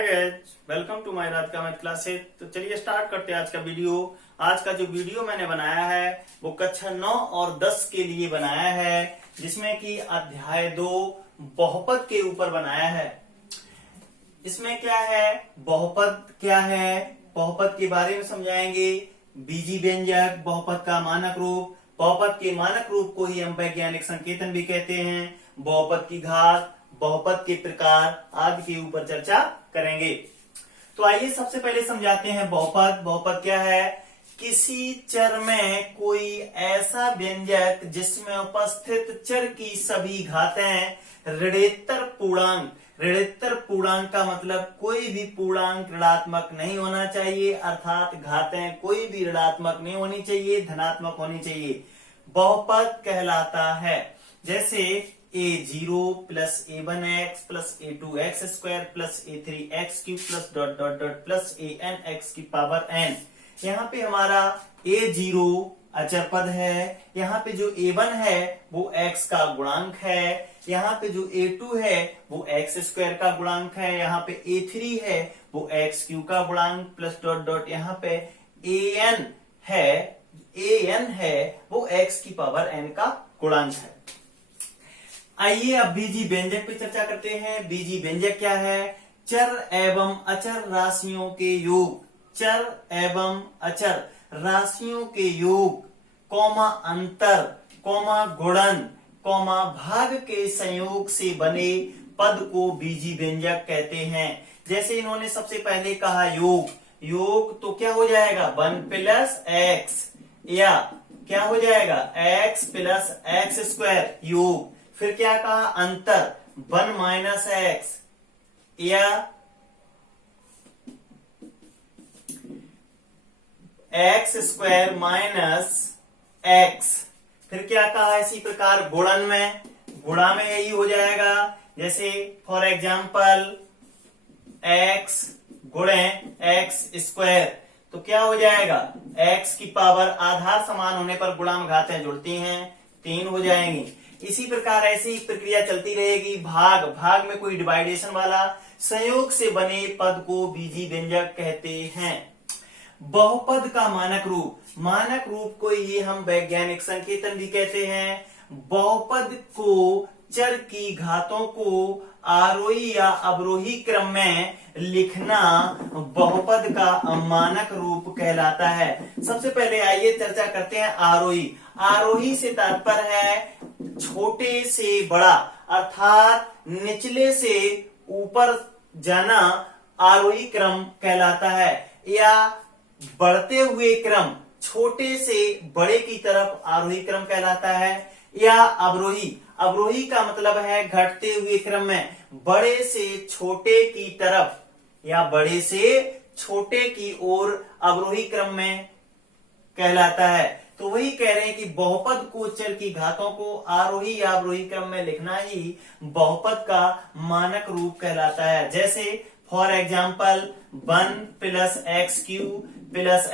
Hi guys, welcome to my Radhika math classes. तो चलिए start करते हैं आज का वीडियो। आज का जो वीडियो मैंने बनाया है वो कक्षा 9 और 10 के लिए बनाया है, जिसमें कि अध्याय 2 बहुपद के ऊपर बनाया है। इसमें क्या है, बहुपद क्या है, बहुपद के बारे में समझाएंगे। बीजी व्यंजक, बहुपद का मानक रूप, बहुपद के मानक रूप को ही हम वैज्ञानिक संकेतन भी कहते हैं, बहुपद की घात, बहुपद के प्रकार आदि के ऊपर चर्चा करेंगे। तो आइए सबसे पहले समझाते हैं बहुपद। बहुपद क्या है? किसी चर में कोई ऐसा व्यंजक जिसमें उपस्थित चर की सभी घातें ऋणोत्तर पूर्णांक, ऋणोत्तर पूर्णांक का मतलब कोई भी पूर्णांक ऋणात्मक नहीं होना चाहिए, अर्थात घातें कोई भी ऋणात्मक नहीं होनी चाहिए, धनात्मक होनी चाहिए, बहुपद कहलाता है। जैसे a0 plus a1x plus a2x square plus a3x cube plus dot dot dot plus an(x) की पावर n। यहाँ पे हमारा a0 अचर पद है, यहाँ पे जो a1 है वो x का गुणांक है, यहाँ पे जो a2 है वो x स्क्वायर का गुणांक है, यहाँ पे a3 है वो x क्यूब का गुणांक प्लस डॉट डॉट यहाँ पे an है वो x की पावर n का गुणांक है। आइए अब बीजी व्यंजक पे चर्चा करते हैं। बीजी व्यंजक क्या है? चर एवं अचर राशियों के योग, चर एवं अचर राशियों के योग, कौमा अंतर, कौमा गुणन, कौमा भाग के संयोग से बने पद को बीजी व्यंजक कहते हैं। जैसे इन्होंने सबसे पहले कहा योग, योग तो क्या हो जाएगा? 1 प्लस एक्स, या क्या हो जाएगा? x प्लस एक्स स्क्वायर योग। फिर क्या कहा? अंतर, 1 माइनस एक्स, या एक्स स्क्वायर माइनस एक्स। फिर क्या कहा? इसी प्रकार गुणन में, गुणा में यही हो जाएगा। जैसे फॉर एग्जाम्पल एक्स गुणे एक्स स्क्वायर, तो क्या हो जाएगा? x की पावर आधार समान होने पर गुणा में घातें जुड़ती हैं, 3 हो जाएंगी। इसी प्रकार ऐसी प्रक्रिया चलती रहेगी। भाग, भाग में कोई डिवाइडेशन वाला संयोग से बने पद को बीजी व्यंजक कहते हैं। बहुपद का मानक रूप, मानक रूप को ही हम वैज्ञानिक संकेतन भी कहते हैं। बहुपद को चर की घातों को आरोही या अवरोही क्रम में लिखना बहुपद का मानक रूप कहलाता है। सबसे पहले आइए चर्चा करते हैं आरोही। आरोही से तात्पर्य है छोटे से बड़ा, अर्थात निचले से ऊपर जाना आरोही क्रम कहलाता है, या बढ़ते हुए क्रम छोटे से बड़े की तरफ आरोही क्रम कहलाता है, या अवरोही। अवरोही का मतलब है घटते हुए क्रम में बड़े से छोटे की तरफ या बड़े से छोटे की ओर अवरोही क्रम में कहलाता है। तो वही कह रहे हैं कि बहुपद को चर की घातों को आरोही या अवरोही क्रम में लिखना ही बहुपद का मानक रूप कहलाता है। जैसे for example 1 plus x cube plus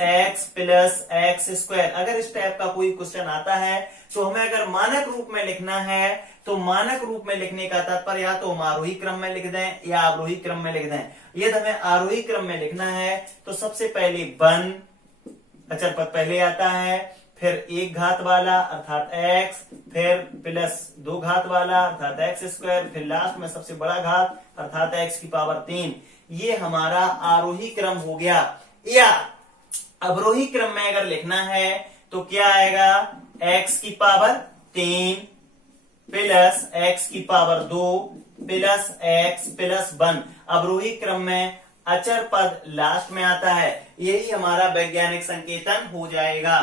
x square. अगर इस टाइप का कोई क्वेश्चन आता है तो हमें अगर मानक रूप में लिखना है तो मानक रूप में लिखने का तात्पर्य या तो हम आरोही क्रम में लिख दें या अवरोही क्रम में लिख दें। यदि हमें आरोही क्रम में लिखना है तो सबसे पहले 1 अचर पद पहले आता है, फिर एक घात वाला अर्थात x, फिर प्लस 2 घात वाला अर्थात एक्स स्क्वायर, फिर लास्ट में सबसे बड़ा घात अर्थात x की पावर 3। ये हमारा आरोही क्रम हो गया। या अवरोही क्रम में अगर लिखना है तो क्या आएगा? x की पावर 3 प्लस x की पावर 2 प्लस x प्लस 1। अवरोही क्रम में अचर पद लास्ट में आता है, यही हमारा वैज्ञानिक संकेतन हो जाएगा।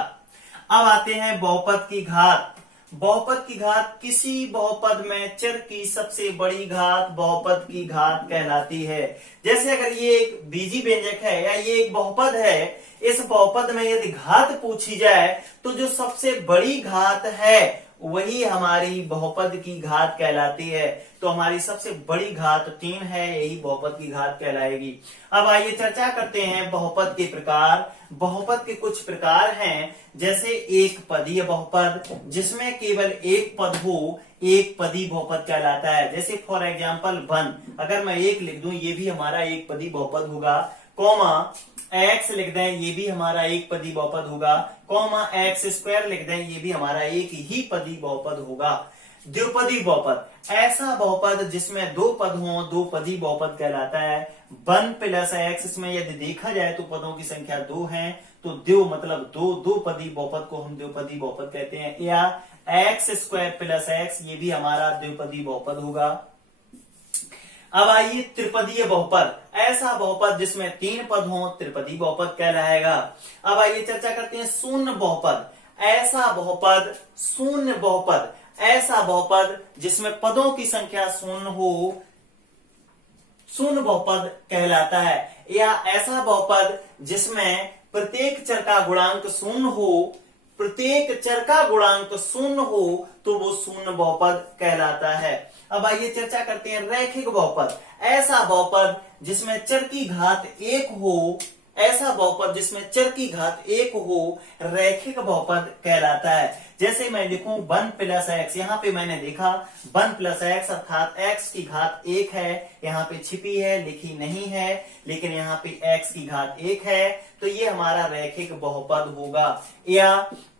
अब आते हैं बहुपद की घात। बहुपद की घात किसी बहुपद में चर की सबसे बड़ी घात बहुपद की घात कहलाती है। जैसे अगर ये एक बीजी व्यंजक है या ये एक बहुपद है, इस बहुपद में यदि घात पूछी जाए तो जो सबसे बड़ी घात है वही हमारी बहुपद की घात कहलाती है। तो हमारी सबसे बड़ी घात 3 है, यही बहुपद की घात कहलाएगी। अब आइए चर्चा करते हैं बहुपद के प्रकार। बहुपद के कुछ प्रकार हैं, जैसे एक पदीय बहुपद, जिसमें केवल एक पद हो, एक पदी बहुपद कहलाता है। जैसे फॉर एग्जाम्पल 1, अगर मैं 1 लिख दूं, ये भी हमारा एक पदी बहुपद होगा, कॉमा x लिख दें, ये भी हमारा एक पदी बहुपद होगा, कॉमा x² लिख दें, ये भी हमारा एक ही पदी बहुपद होगा। द्विपदी बहुपद, ऐसा बहुपद जिसमें 2 पद हों, 2 पदी बहुपद कहलाता है। 1 + x, इसमें यदि देखा जाए तो पदों की संख्या 2 है, तो द्वि मतलब 2 पदी बहुपद को हम द्विपदी बहुपद कहते हैं। या x² + x, ये भी हमारा द्विपदी बहुपद होगा। अब आइए त्रिपदीय बहुपद, ऐसा बहुपद जिसमें 3 पद हों, त्रिपदी बहुपद कहलाएगा। अब आइए चर्चा करते हैं शून्य बहुपद, ऐसा बहुपद, शून्य बहुपद, ऐसा बहुपद जिसमें पदों की संख्या शून्य हो, शून्य बहुपद कहलाता है। या ऐसा बहुपद जिसमें प्रत्येक चर का गुणांक शून्य हो, प्रत्येक चर का गुणांक शून्य हो, तो वो शून्य बहुपद कहलाता है। अब आइए चर्चा करते हैं रैखिक बहुपद, ऐसा बहुपद जिसमें चर की घात 1 हो, ऐसा बहुपद जिसमें चर की घात 1 हो, रैखिक बहुपद कहलाता है। जैसे मैं लिखूं 1 + x, यहाँ पे मैंने देखा 1 + x अर्थात x की घात 1 है, यहाँ पे छिपी है, लिखी नहीं है, लेकिन यहाँ पे x की घात 1 है, तो ये हमारा रैखिक बहुपद होगा। या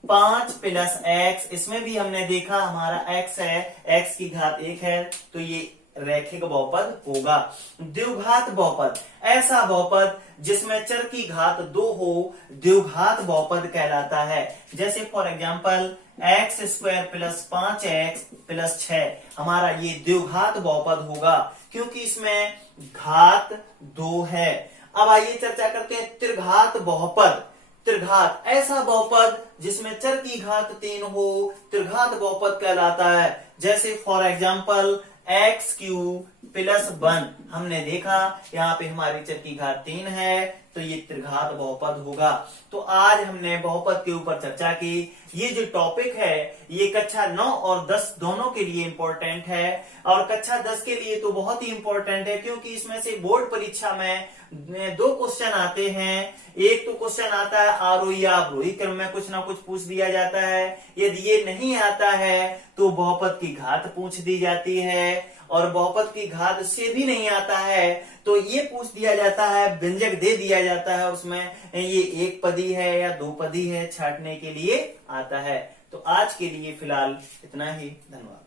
5 + x, इसमें भी हमने देखा हमारा x है, x की घात 1 है, तो ये रैखिक बहुपद होगा। द्विघात बहुपद, ऐसा बहुपद जिसमें चर की घात 2 हो, द्विघात बहुपद कहलाता है। जैसे फॉर एग्जाम्पल x² + 5x + 6, हमारा ये द्विघात बहुपद होगा, क्योंकि इसमें घात 2 है। अब आइए चर्चा करते हैं त्रिघात बहुपद। त्रिघात, ऐसा बहुपद जिसमें चर की घात 3 हो, त्रिघात बहुपद कहलाता है। जैसे फॉर एग्जाम्पल x³ + 1, हमने देखा यहाँ पे हमारी चर की घात 3 है, तो ये त्रिघात बहुपद होगा। तो आज हमने बहुपद के ऊपर चर्चा की। ये जो टॉपिक है ये कक्षा 9 और 10 दोनों के लिए इंपॉर्टेंट है, और कक्षा 10 के लिए तो बहुत ही इंपॉर्टेंट है, क्योंकि इसमें से बोर्ड परीक्षा में 2 क्वेश्चन आते हैं। एक तो क्वेश्चन आता है आरोही या अवरोही क्रम में कुछ ना कुछ पूछ दिया जाता है, यदि ये नहीं आता है तो बहुपद की घात पूछ दी जाती है, और बहुपद की घात से भी नहीं आता है तो ये पूछ दिया जाता है, व्यंजक दे दिया जाता है, उसमें ये एक पदी है या 2 पदी है, छांटने के लिए आता है। तो आज के लिए फिलहाल इतना ही, धन्यवाद।